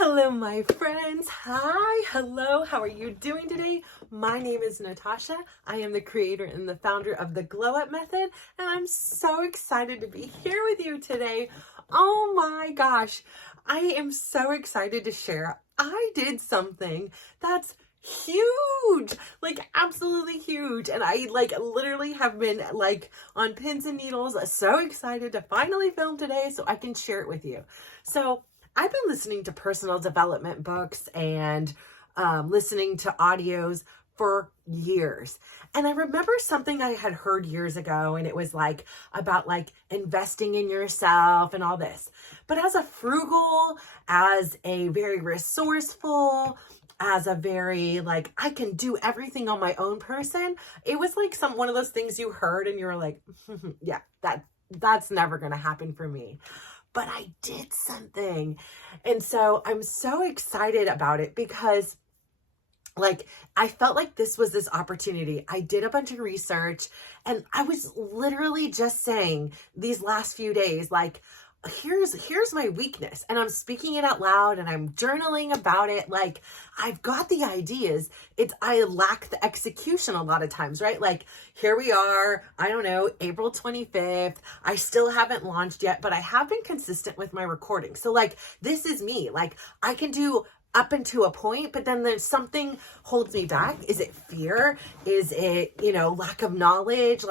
Hello, my friends. Hi, hello. How are you doing today? My name is Natasha. I am the creator and the founder of the Glow Up Method, and I'm so excited to be here with you today. Oh my gosh, I am so excited to share. I did something that's huge, like absolutely huge, and I literally have been on pins and needles, so excited to finally film today so I can share it with you. So I've been listening to personal development books and listening to audios for years. And I remember something I had heard years ago, and it was about investing in yourself and all this. But as a frugal, as a very resourceful, as a very I can do everything on my own person, it was like one of those things you heard and you were like, yeah, that's never gonna happen for me. But I did something. And so I'm so excited about it because I felt like this was this opportunity. I did a bunch of research and I was literally just saying these last few days, here's my weakness, and I'm speaking it out loud and I'm journaling about it. I've got the ideas. I lack the execution a lot of times, right? Here we are, I don't know, April 25th. I still haven't launched yet, but I have been consistent with my recording. So this is me. I can do up into a point, but then there's something holds me back. Is it fear? Is it, lack of knowledge?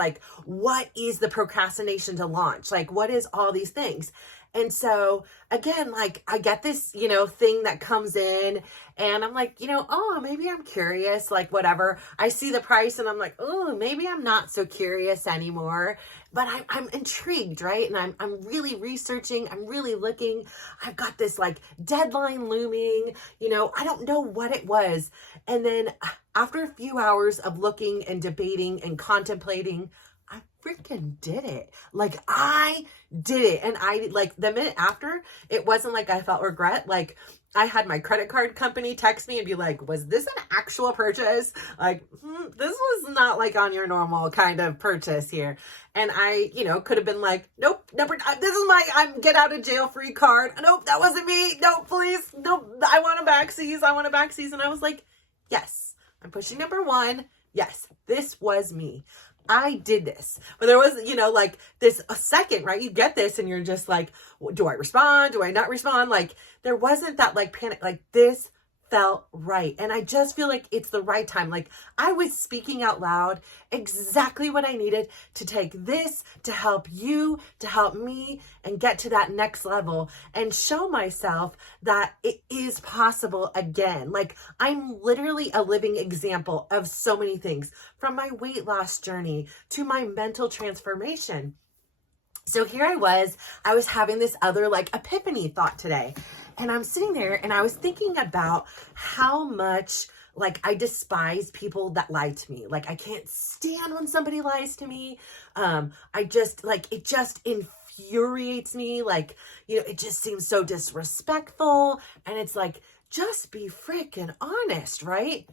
What is the procrastination to launch? What is all these things? And so again, I get this, thing that comes in and I'm oh, maybe I'm curious, whatever. I see the price and I'm oh, maybe I'm not so curious anymore, but I'm intrigued, right? And I'm really researching. I'm really looking. I've got this deadline looming, I don't know what it was. And then after a few hours of looking and debating and contemplating, I freaking did it. I did it. And the minute after, it wasn't I felt regret. I had my credit card company text me and be was this an actual purchase? This was not on your normal kind of purchase here. And I, could have been nope, never, this is my, I'm get out of jail free card. Nope, that wasn't me. Nope, please. Nope, I want a backseas. And I was yes, I'm pushing number one. Yes, this was me. I did this. But there was, this a second, right? You get this and you're just do I respond? Do I not respond? There wasn't that panic. This felt right. And I just feel it's the right time. I was speaking out loud exactly what I needed to take this to help you, to help me, and get to that next level and show myself that it is possible again. I'm literally a living example of so many things, from my weight loss journey to my mental transformation. So here I was having this other epiphany thought today. And I'm sitting there and I was thinking about how much I despise people that lie to me. I can't stand when somebody lies to me. I just it just infuriates me. It just seems so disrespectful. And it's just be freaking honest, right?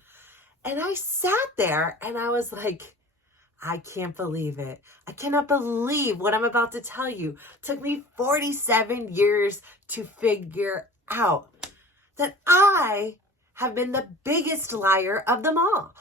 And I sat there and I was I can't believe it. I cannot believe what I'm about to tell you. It took me 47 years to figure out that I have been the biggest liar of them all.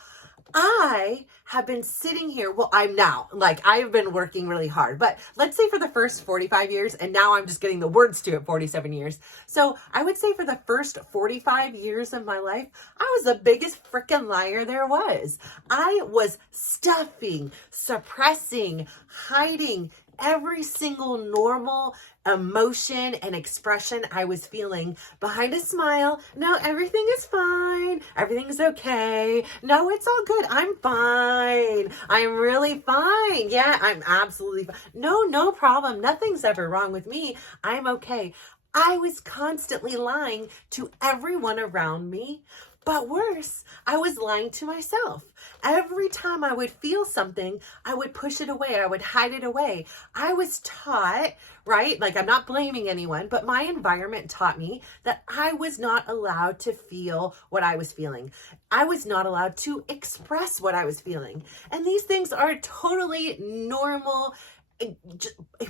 I have been sitting here. Well, I'm now, I've been working really hard, but let's say for the first 45 years, and now I'm just getting the words to it, 47 years. So I would say for the first 45 years of my life, I was the biggest freaking liar there was. I was stuffing, suppressing, hiding every single normal emotion and expression I was feeling behind a smile. No, everything is fine. Everything's okay. No, it's all good. I'm fine. I'm really fine. Yeah, I'm absolutely fine. No problem. Nothing's ever wrong with me. I'm okay. I was constantly lying to everyone around me. But worse, I was lying to myself. Every time I would feel something, I would push it away. I would hide it away. I was taught, right? I'm not blaming anyone, but my environment taught me that I was not allowed to feel what I was feeling. I was not allowed to express what I was feeling. And these things are totally normal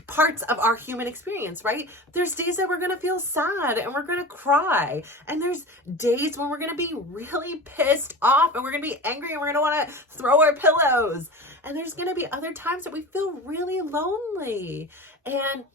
parts of our human experience, right? There's days that we're going to feel sad and we're going to cry. And there's days when we're going to be really pissed off and we're going to be angry and we're going to want to throw our pillows. And there's going to be other times that we feel really lonely. And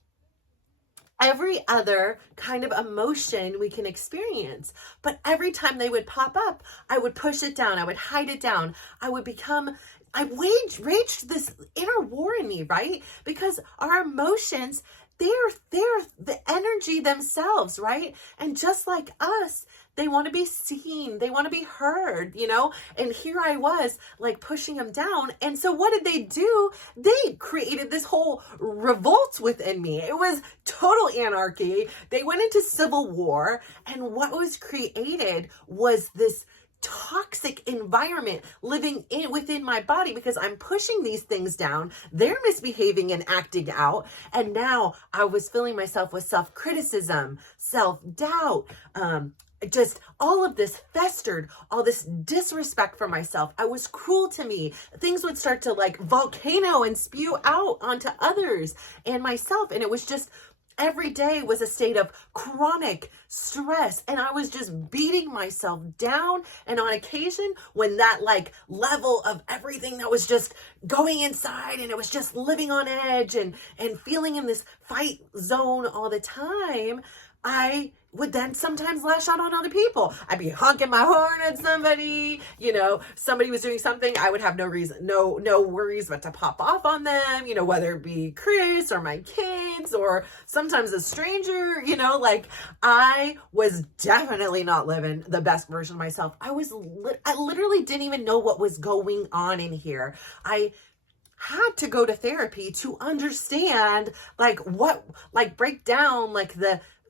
every other kind of emotion we can experience. But every time they would pop up, I would push it down. I would hide it down. I waged this inner war in me, right? Because our emotions, they're the energy themselves, right? And just like us, they want to be seen. They want to be heard, And here I was like pushing them down. And so what did they do? They created this whole revolt within me. It was total anarchy. They went into civil war. And what was created was this toxic environment living within my body because I'm pushing these things down. They're misbehaving and acting out. And now I was filling myself with self-criticism, self-doubt, just all of this festered, all this disrespect for myself. I was cruel to me. Things would start to like volcano and spew out onto others and myself. And it was just every day was a state of chronic stress, and I was just beating myself down. And on occasion, when that like level of everything that was just going inside and it was just living on edge and feeling in this fight zone all the time, I would then sometimes lash out on other people. I'd be honking my horn at somebody, somebody was doing something. I would have no reason, no worries but to pop off on them, whether it be Chris or my kids or sometimes a stranger, like I was definitely not living the best version of myself. I literally didn't even know what was going on in here. I had to go to therapy to understand break down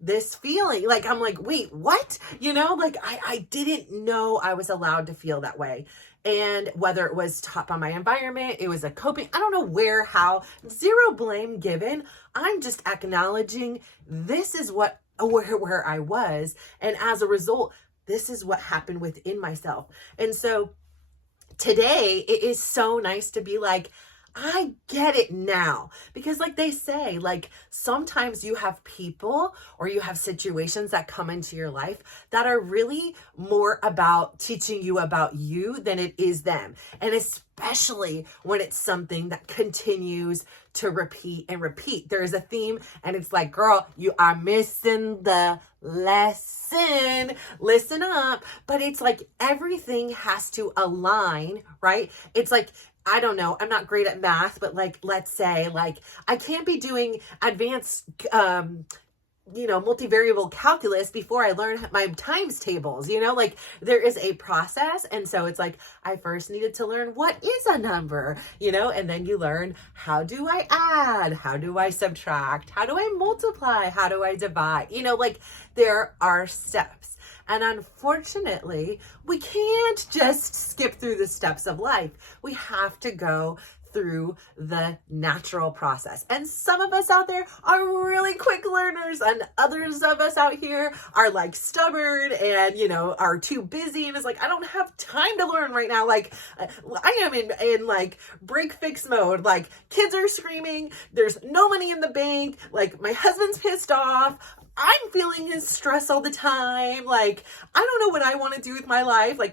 this feeling. I'm like, wait, what? I didn't know I was allowed to feel that way. And whether it was taught by my environment, it was a coping, I don't know how, zero blame given. I'm just acknowledging this is where I was. And as a result, this is what happened within myself. And so today it is so nice to be like, I get it now. Because like they say, sometimes you have people or you have situations that come into your life that are really more about teaching you about you than it is them. And especially when it's something that continues to repeat and repeat. There is a theme and it's like, girl, you are missing the lesson. Listen up. But it's like everything has to align, right? It's like, I don't know, I'm not great at math, but let's say I can't be doing advanced, multivariable calculus before I learn my times tables, there is a process. And so it's like, I first needed to learn what is a number, and then you learn, how do I add? How do I subtract? How do I multiply? How do I divide? There are steps. And unfortunately, we can't just skip through the steps of life. We have to go through the natural process. And some of us out there are really quick learners, and others of us out here are stubborn and, are too busy. And it's like, I don't have time to learn right now. I am in break fix mode. Kids are screaming. There's no money in the bank. My husband's pissed off. I'm feeling his stress all the time. I don't know what I want to do with my life. I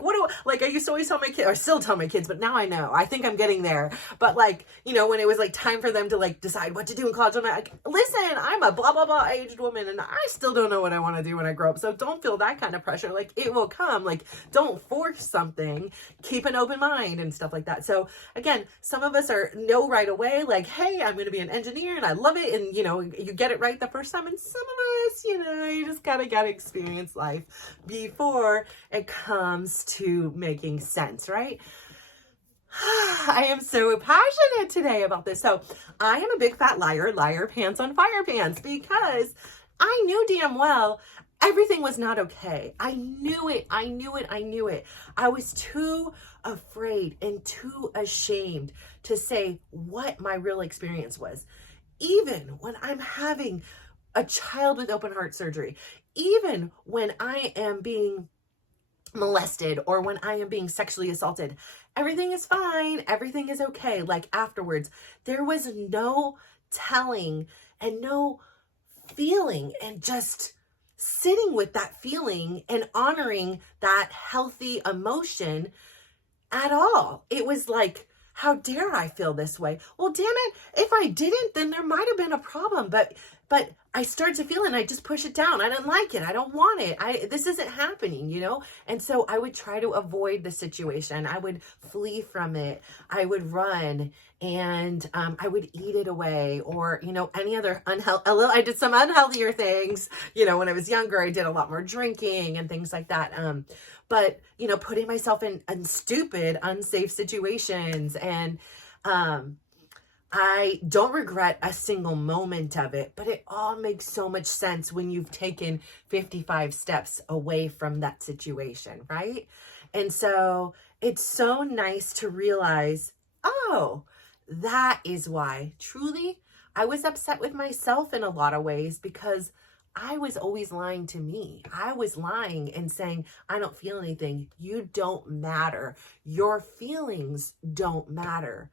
used to always tell my kids, or I still tell my kids, but now I know. I think I'm getting there. But when it was time for them to decide what to do in college, I'm like, listen, I'm a blah, blah, blah aged woman and I still don't know what I want to do when I grow up. So don't feel that kind of pressure. It will come. Don't force something. Keep an open mind and stuff like that. So again, some of us know right away, hey, I'm going to be an engineer and I love it. And, you get it right the first time. And some of us, you just gotta experience life before it comes to making sense, right? I am so passionate today about this. So I am a big fat liar, pants on fire pants, because I knew damn well everything was not okay. I knew it. I was too afraid and too ashamed to say what my real experience was. Even when I'm having a child with open heart surgery, even when I am being molested or when I am being sexually assaulted, everything is fine. Everything is okay. Afterwards, there was no telling and no feeling and just sitting with that feeling and honoring that healthy emotion at all. It was like, how dare I feel this way? Well, damn it, if I didn't, then there might have been a problem. But I started to feel it and I just push it down. I don't like it. I don't want it. This isn't happening, you know? And so I would try to avoid the situation. I would flee from it. I would run and I would eat it away, or, you know, any other I did some unhealthier things. You know, when I was younger, I did a lot more drinking and things like that. But, you know, putting myself in stupid, unsafe situations. And I don't regret a single moment of it, but it all makes so much sense when you've taken 55 steps away from that situation, right? And so it's so nice to realize, oh, that is why. Truly, I was upset with myself in a lot of ways because I was always lying to me. I was lying and saying, I don't feel anything. You don't matter. Your feelings don't matter.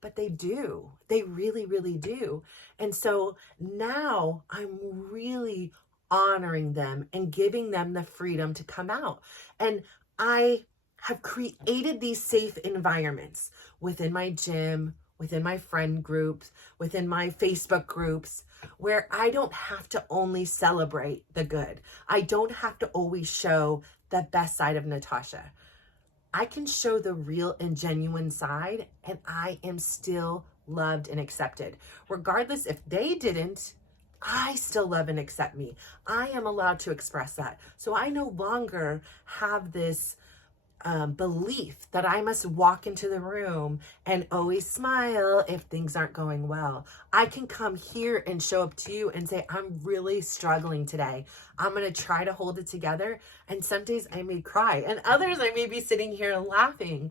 But they do. They really, really do. And so now I'm really honoring them and giving them the freedom to come out. And I have created these safe environments within my gym, within my friend groups, within my Facebook groups, where I don't have to only celebrate the good. I don't have to always show the best side of Natasha. I can show the real and genuine side, and I am still loved and accepted. Regardless if they didn't, I still love and accept me. I am allowed to express that. So I no longer have this belief that I must walk into the room and always smile if things aren't going well. I can come here and show up to you and say, I'm really struggling today. I'm going to try to hold it together. And some days I may cry, and others I may be sitting here laughing.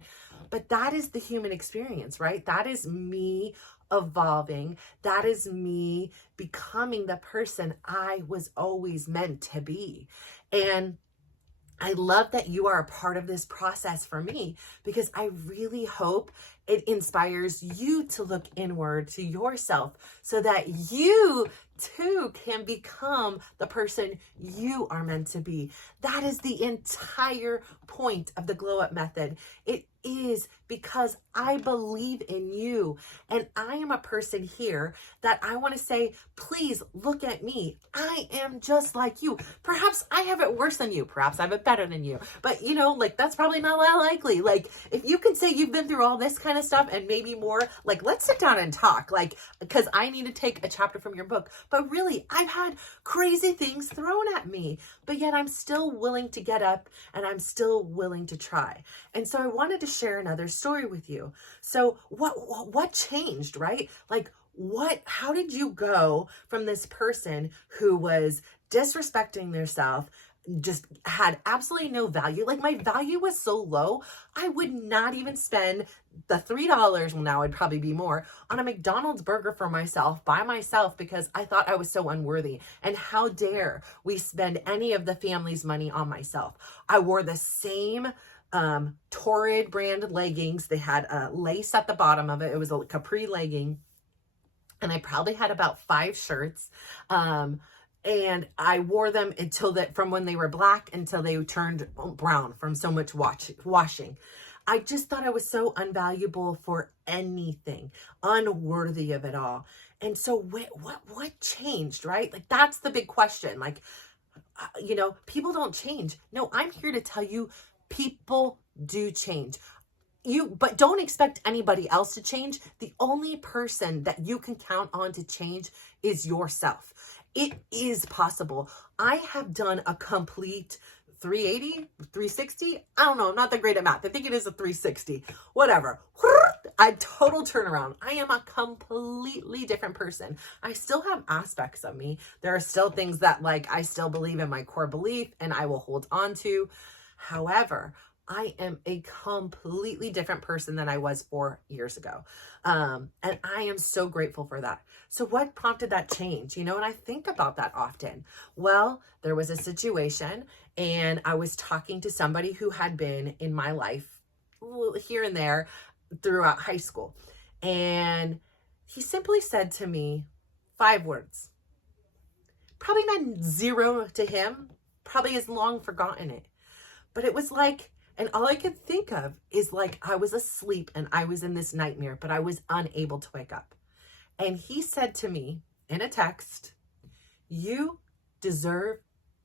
But that is the human experience, right? That is me evolving. That is me becoming the person I was always meant to be. And I love that you are a part of this process for me, because I really hope it inspires you to look inward to yourself so that you too can become the person you are meant to be. That is the entire point of the Glow Up Method. It is because I believe in you, and I am a person here that I want to say, please look at me. I am just like you. Perhaps I have it worse than you. Perhaps I have it better than you. But you know, like, that's probably not that likely. Like, if you can say you've been through all this kind of stuff and maybe more, like, let's sit down and talk, like, because I need to take a chapter from your book. But really, I've had crazy things thrown at me, but yet I'm still willing to get up and I'm still willing to try. And so I wanted to share another story with you. So what changed, right? Like, how did you go from this person who was disrespecting themselves, just had absolutely no value? Like, my value was so low, I would not even spend the $3, well, now it'd probably be more, on a McDonald's burger for myself, by myself, because I thought I was so unworthy. And how dare we spend any of the family's money on myself? I wore the same Torrid brand leggings. They had a lace at the bottom of it. It was a capri legging. And I probably had about 5 shirts. And I wore them from when they were black until they turned brown from so much washing. I just thought I was so unvaluable for anything, unworthy of it all. And so what changed, right? Like, that's the big question. Like, you know, people don't change. No, I'm here to tell you, people do change. But don't expect anybody else to change. The only person that you can count on to change is yourself. It is possible. I have done a complete 380, 360. I don't know. I'm not that great at math. I think it is a 360. Whatever. A total turnaround. I am a completely different person. I still have aspects of me. There are still things that, like, I still believe in my core belief and I will hold on to. However, I am a completely different person than I was 4 years ago. And I am so grateful for that. So what prompted that change? You know, and I think about that often. Well, there was a situation and I was talking to somebody who had been in my life here and there throughout high school. And He simply said to me 5 words. Probably meant 0 to him, probably has long forgotten it. But it was like, and all I could think of is like I was asleep and I was in this nightmare, but I was unable to wake up. And he said to me in a text, "You deserve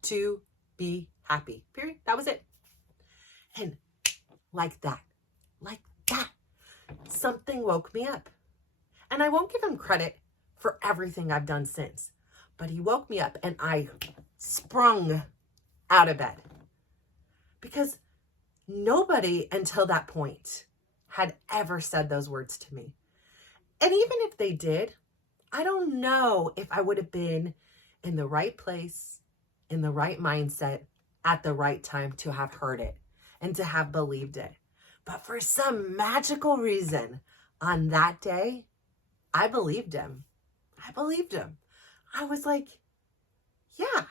to be happy." Period. That was it. And like that, something woke me up. And I won't give him credit for everything I've done since, but he woke me up and I sprung out of bed. Because nobody until that point had ever said those words to me. And even if they did, I don't know if I would have been in the right place, in the right mindset, at the right time to have heard it and to have believed it. But for some magical reason, on that day, I believed him. I believed him. I was like, yeah.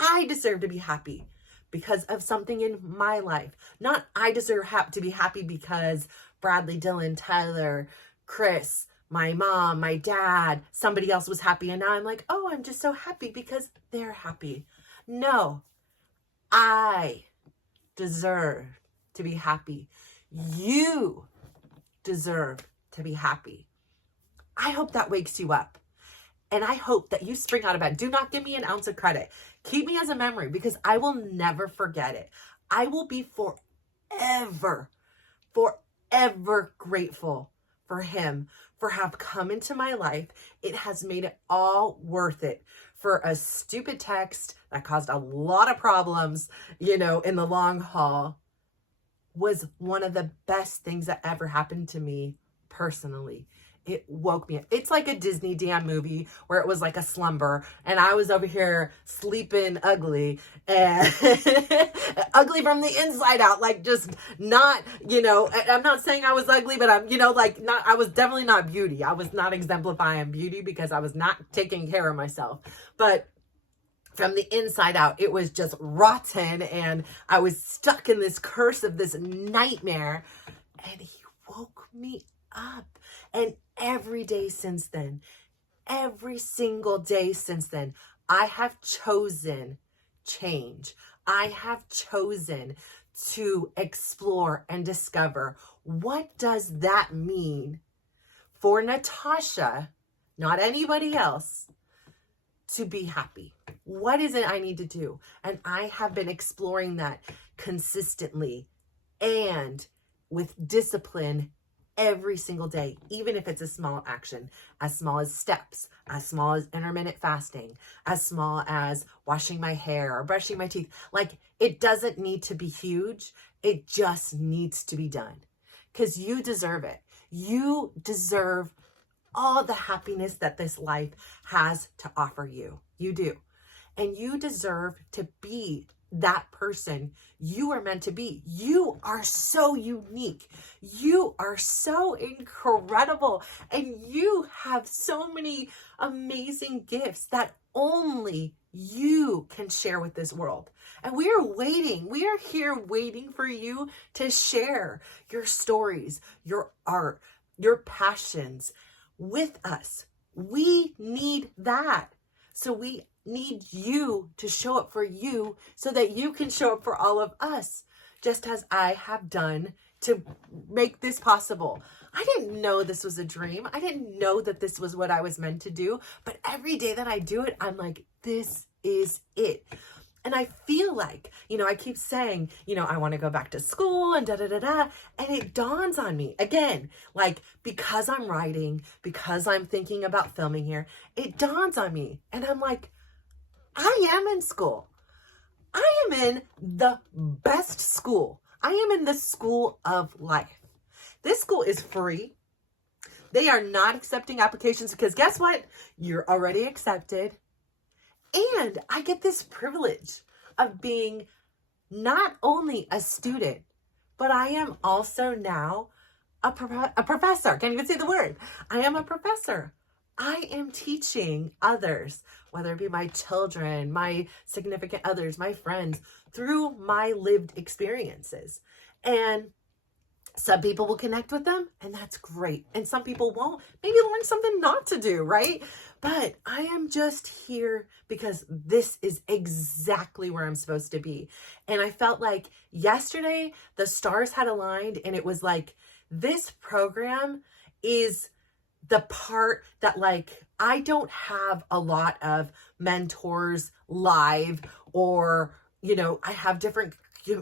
I deserve to be happy because of something in my life. Not I deserve to be happy because Bradley, Dylan, Tyler, Chris, my mom, my dad, somebody else was happy. And now I'm like, oh, I'm just so happy because they're happy. No, I deserve to be happy. You deserve to be happy. I hope that wakes you up. And I hope that you spring out of bed. Do not give me an ounce of credit. Keep me as a memory because I will never forget it. I will be forever grateful for him for have come into my life. It has made it all worth it for a stupid text that caused a lot of problems, in the long haul. Was one of the best things that ever happened to me personally. It woke me up. It's like a Disney damn movie where it was like a slumber and I was over here sleeping ugly and ugly from the inside out, like just not, I'm not saying I was ugly, but I'm, I was definitely not beauty. I was not exemplifying beauty because I was not taking care of myself, but from the inside out, it was just rotten and I was stuck in this curse of this nightmare, and he woke me up. And every day since then, every single day since then, I have chosen change. I have chosen to explore and discover what does that mean for Natasha, not anybody else, to be happy. What is it I need to do? And I have been exploring that consistently and with discipline every single day, even if it's a small action, as small as steps, as small as intermittent fasting, as small as washing my hair or brushing my teeth. Like, it doesn't need to be huge. It just needs to be done because you deserve it. You deserve all the happiness that this life has to offer you. You do. And you deserve to be that person you are meant to be. You are so unique. You are so incredible. And you have so many amazing gifts that only you can share with this world. And we are waiting. We are here waiting for you to share your stories, your art, your passions with us. We need that. So we need you to show up for you so that you can show up for all of us, just as I have done to make this possible. I didn't know this was a dream. I didn't know that this was what I was meant to do. But every day that I do it, I'm like, this is it. And I feel like, I keep saying, I want to go back to school and da-da-da-da. And it dawns on me again, like, because I'm writing, because I'm thinking about filming here, it dawns on me. And I'm like, I am in school. I am in the best school. I am in the school of life. This school is free. They are not accepting applications because guess what? You're already accepted. And I get this privilege of being not only a student, but I am also now a professor. Can't even say the word. I am a professor. I am teaching others, whether it be my children, my significant others, my friends, through my lived experiences. And Some people will connect with them, and that's great. And some people won't. Maybe learn something not to do, right? But I am just here because this is exactly where I'm supposed to be. And I felt like yesterday the stars had aligned, and it was like, this program is the part that, like, I don't have a lot of mentors live, or, I have different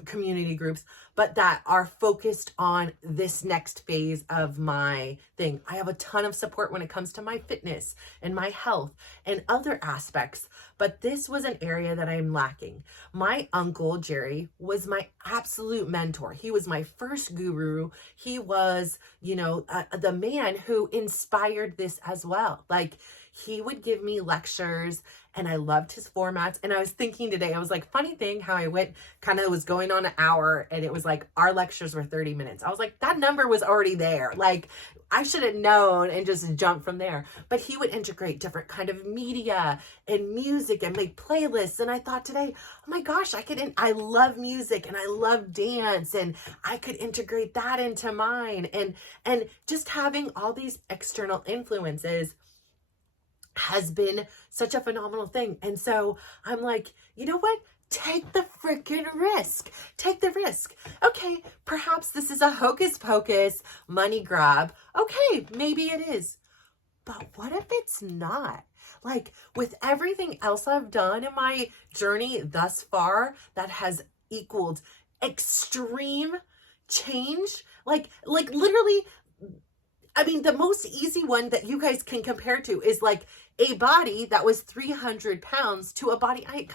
community groups, but that are focused on this next phase of my thing. I have a ton of support when it comes to my fitness and my health and other aspects, but this was an area that I'm lacking. My uncle, Jerry, was my absolute mentor. He was my first guru. He was, the man who inspired this as well. Like, he would give me lectures, and I loved his formats. And I was thinking today, I was like, funny thing how I was going on an hour, and it was like, our lectures were 30 minutes. I was like, that number was already there. Like, I should have known and just jumped from there. But he would integrate different kind of media and music and make playlists. And I thought today, oh my gosh, I love music and I love dance, and I could integrate that into mine. And just having all these external influences has been such a phenomenal thing. And so I'm like, you know what? Take the freaking risk. Take the risk. Okay, perhaps this is a hocus pocus money grab. Okay, maybe it is. But what if it's not? Like, with everything else I've done in my journey thus far that has equaled extreme change, like literally, I mean, the most easy one that you guys can compare to is like a body that was 300 pounds to a body. I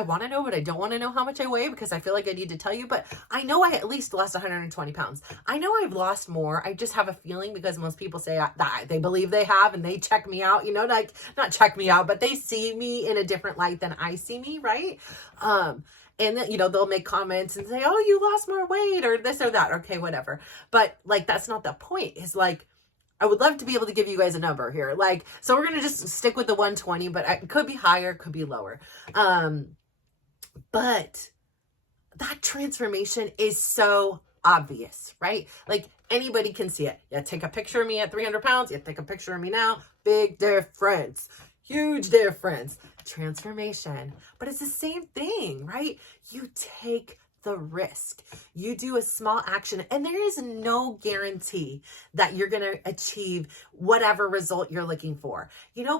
want to know, but I don't want to know how much I weigh, because I feel like I need to tell you, but I know I at least lost 120 pounds. I know I've lost more. I just have a feeling, because most people say that they believe they have, and they check me out, like, not check me out, but they see me in a different light than I see me. Right. And then, they'll make comments and say, oh, you lost more weight or this or that. Okay, whatever. But like, that's not the point. Is like, I would love to be able to give you guys a number here. Like, so we're going to just stick with the 120, but it could be higher, could be lower. But that transformation is so obvious, right? Like, anybody can see it. Yeah, take a picture of me at 300 pounds. Yeah, take a picture of me now. Big difference. Huge difference. Transformation. But it's the same thing, right? You take the risk. You do a small action, and there is no guarantee that you're going to achieve whatever result you're looking for,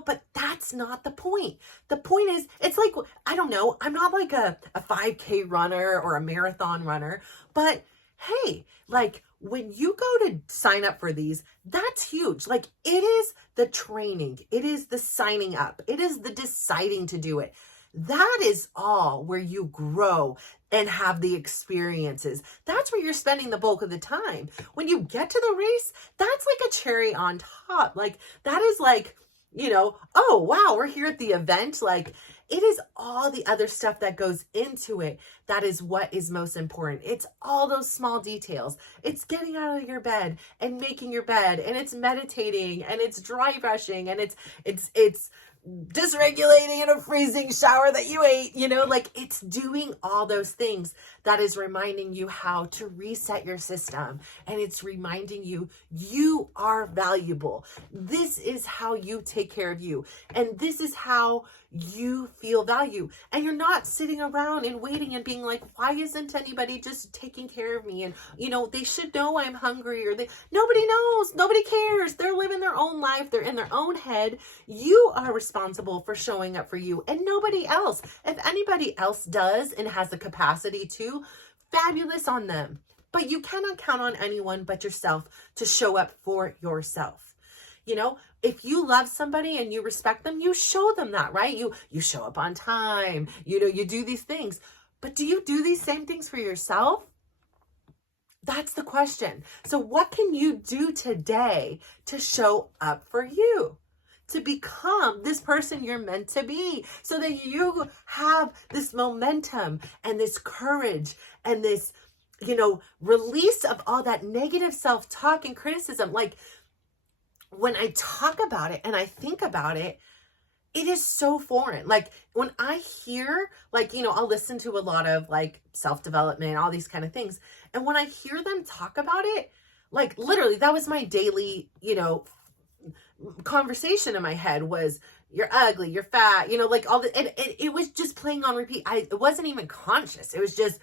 but that's not the point. The point is, it's like, I don't know, I'm not like a 5K runner or a marathon runner, but hey, like, when you go to sign up for these, that's huge. Like, it is the training. It is the signing up. It is the deciding to do it. That is all where you grow and have the experiences. That's where you're spending the bulk of the time. When you get to the race, that's like a cherry on top. Like, that is like, oh, wow, we're here at the event. Like, it is all the other stuff that goes into it that is what is most important. It's all those small details. It's getting out of your bed and making your bed, and it's meditating, and it's dry brushing, and it's dysregulating in a freezing shower that you ate, like, it's doing all those things that is reminding you how to reset your system. And it's reminding you, you are valuable. This is how you take care of you. And this is how you feel value. And you're not sitting around and waiting and being like, why isn't anybody just taking care of me? And, they should know I'm hungry, or nobody knows, nobody cares. They're living their own life. They're in their own head. You are responsible for showing up for you, and nobody else. If anybody else does and has the capacity to, fabulous on them. But you cannot count on anyone but yourself to show up for yourself. If you love somebody and you respect them, you show them that, right? You show up on time, you do these things. But do you do these same things for yourself? That's the question. So what can you do today to show up for you? To become this person you're meant to be, so that you have this momentum and this courage and this, release of all that negative self-talk and criticism. Like, when I talk about it and I think about it, it is so foreign. Like when I hear, like, I'll listen to a lot of like self-development, all these kind of things. And when I hear them talk about it, like literally that was my daily, conversation in my head was, you're ugly, you're fat, like all the, and it was just playing on repeat. It wasn't even conscious. It was just,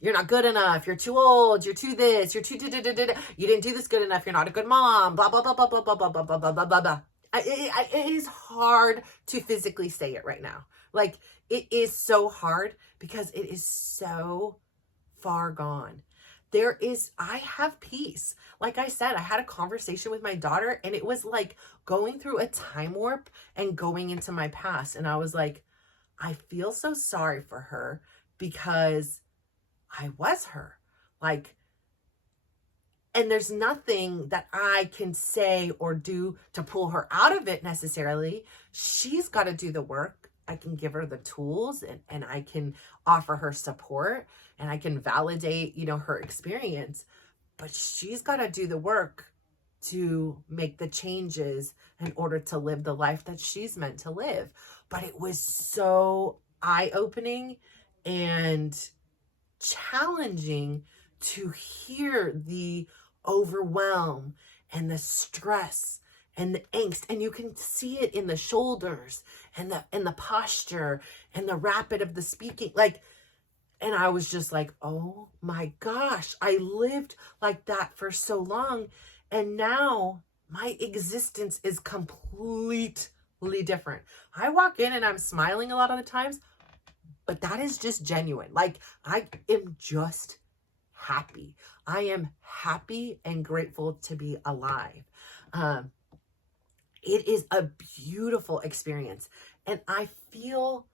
you're not good enough, you're too old, you're too this, you're too, you didn't do this good enough, you're not a good mom, blah, blah, blah, blah, blah, blah, blah, blah, blah, blah, blah, blah. It is hard to physically say it right now. Like, it is so hard because it is so far gone. I have peace. Like I said, I had a conversation with my daughter and it was like going through a time warp and going into my past. And I was like, I feel so sorry for her because I was her. Like, and there's nothing that I can say or do to pull her out of it necessarily. She's got to do the work. I can give her the tools and I can offer her support and I can validate, her experience. But she's got to do the work to make the changes in order to live the life that she's meant to live. But it was so eye-opening and challenging to hear the overwhelm and the stress and the angst, and you can see it in the shoulders and the posture and the rapid of the speaking, like, and I was just like, oh my gosh, I lived like that for so long, and now my existence is completely different. I walk in and I'm smiling a lot of the times, but that is just genuine. Like, I am just happy. I am happy and grateful to be alive. It is a beautiful experience. And I feel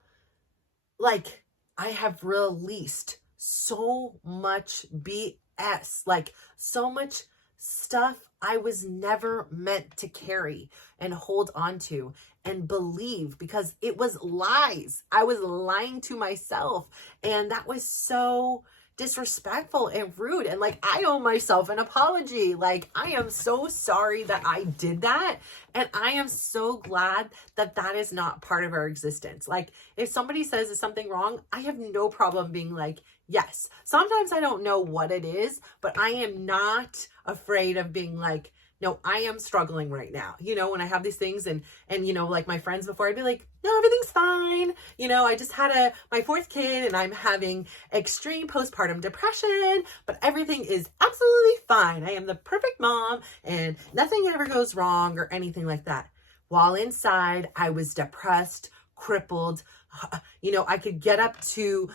like I have released so much BS, like so much stuff I was never meant to carry and hold on to and believe, because it was lies. I was lying to myself. And that was so disrespectful and rude. And like, I owe myself an apology. Like, I am so sorry that I did that. And I am so glad that that is not part of our existence. Like, if somebody says there's something wrong, I have no problem being like, yes. Sometimes I don't know what it is, but I am not afraid of being like, no, I am struggling right now. When I have these things and like my friends before, I'd be like, no, everything's fine. I just had my fourth kid and I'm having extreme postpartum depression, but everything is absolutely fine. I am the perfect mom and nothing ever goes wrong or anything like that. While inside, I was depressed, crippled. I could get up to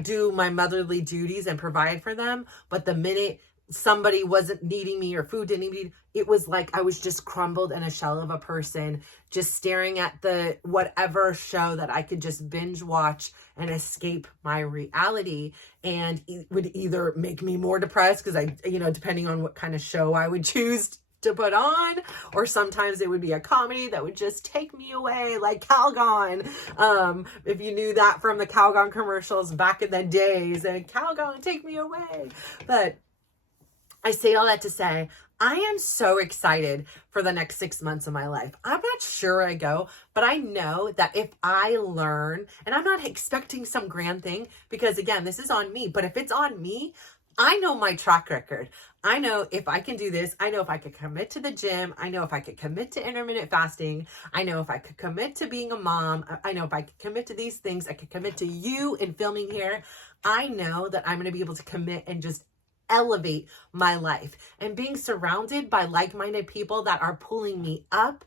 do my motherly duties and provide for them, but the minute somebody wasn't needing me or food didn't need me, it was like I was just crumbled in a shell of a person, just staring at the whatever show that I could just binge watch and escape my reality. And it would either make me more depressed because I, depending on what kind of show I would choose to put on, or sometimes it would be a comedy that would just take me away, like Calgon. If you knew that from the Calgon commercials back in the days, and Calgon, take me away. But I say all that to say, I am so excited for the next 6 months of my life. I'm not sure where I go, but I know that if I learn, and I'm not expecting some grand thing, because again, this is on me, but if it's on me, I know my track record. I know if I can do this, I know if I could commit to the gym, I know if I could commit to intermittent fasting, I know if I could commit to being a mom, I know if I could commit to these things, I could commit to you and filming here. I know that I'm going to be able to commit and just elevate my life, and being surrounded by like-minded people that are pulling me up,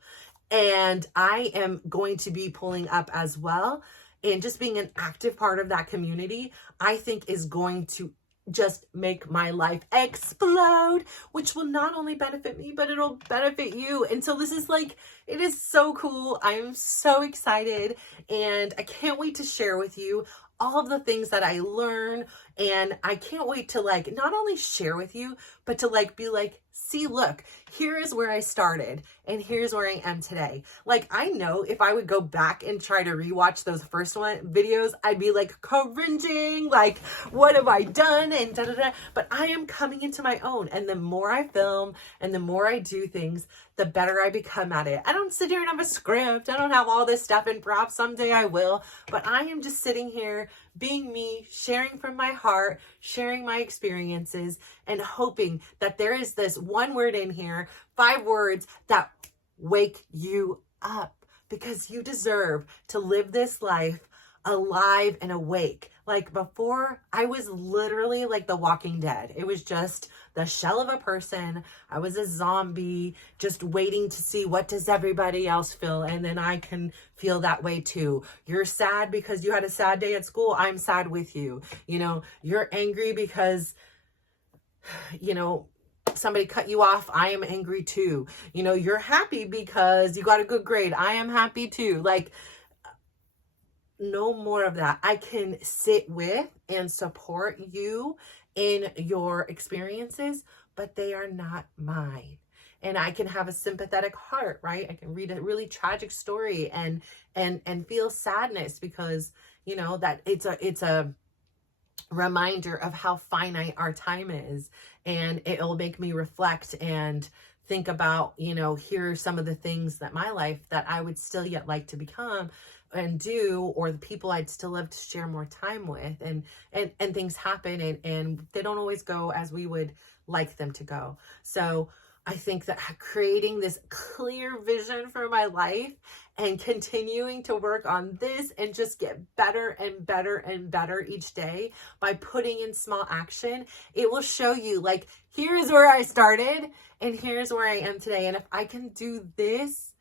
and I am going to be pulling up as well, and just being an active part of that community, I think is going to just make my life explode, which will not only benefit me, but it'll benefit you. And so this is like, it is so cool. I'm so excited, and I can't wait to share with you all of the things that I learn. And I can't wait to like, not only share with you, but to like, be like, see, look, here is where I started and here's where I am today. Like, I know if I would go back and try to rewatch those first videos, I'd be like cringing, like, what have I done? And da da da. But I am coming into my own. And the more I film and the more I do things, the better I become at it. I don't sit here and have a script. I don't have all this stuff, and perhaps someday I will. But I am just sitting here being me, sharing from my heart, sharing my experiences, and hoping that there is this one word in here, 5 words that wake you up, because you deserve to live this life alive and awake. Like, before, I was literally like the Walking Dead. It was just the shell of a person. I was a zombie, just waiting to see, what does everybody else feel, and then I can feel that way too. You're sad because you had a sad day at school. I'm sad with you. You know, you're angry because, you know, somebody cut you off. I am angry too. You know, you're happy because you got a good grade. I am happy too. Like, no more of that. I can sit with and support you in your experiences, but they are not mine. And I can have a sympathetic heart, right? I can read a really tragic story and feel sadness because, you know, that it's a reminder of how finite our time is, and it'll make me reflect and think about, you know, here are some of the things that my life that I would still yet like to become and do, or the people I'd still love to share more time with, and things happen and they don't always go as we would like them to go. So I think that creating this clear vision for my life and continuing to work on this and just get better and better and better each day by putting in small action, it will show you, like, here's where I started and here's where I am today. And if I can do this,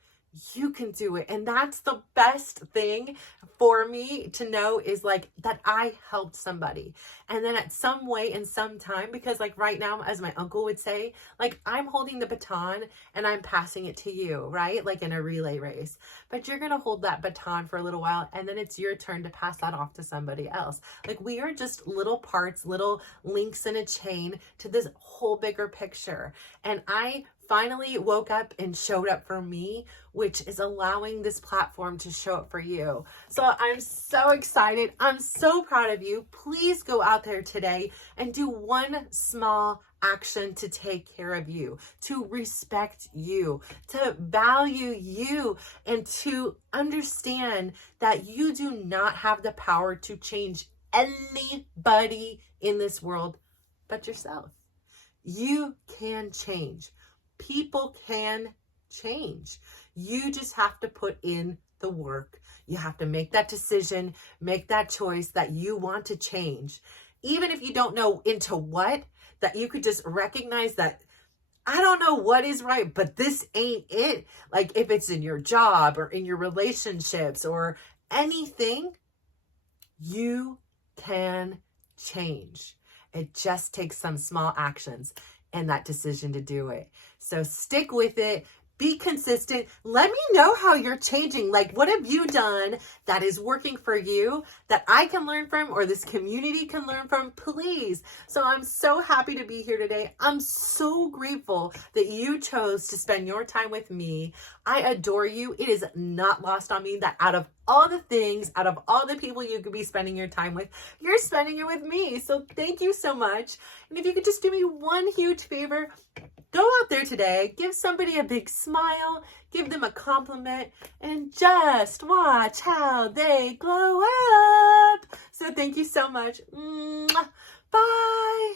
you can do it. And that's the best thing for me to know, is like that I helped somebody. And then at some way in some time, because like right now, as my uncle would say, like, I'm holding the baton and I'm passing it to you, right? Like in a relay race, but you're going to hold that baton for a little while. And then it's your turn to pass that off to somebody else. Like, we are just little parts, little links in a chain to this whole bigger picture. And I finally woke up and showed up for me, which is allowing this platform to show up for you. So I'm so excited. I'm so proud of you. Please go out there today and do one small action to take care of you, to respect you, to value you, and to understand that you do not have the power to change anybody in this world but yourself. You can change. People can change. You just have to put in the work. You have to make that decision, make that choice that you want to change. Even if you don't know into what, that you could just recognize that, I don't know what is right, but this ain't it. Like, if it's in your job or in your relationships or anything, you can change. It just takes some small actions and that decision to do it. So stick with it. Be consistent. Let me know how you're changing. Like, what have you done that is working for you that I can learn from, or this community can learn from, please. So I'm so happy to be here today. I'm so grateful that you chose to spend your time with me. I adore you. It is not lost on me that out of all the things, out of all the people you could be spending your time with, you're spending it with me. So thank you so much. And if you could just do me one huge favor, go out there today, give somebody a big smile, give them a compliment, and just watch how they glow up. So thank you so much. Bye.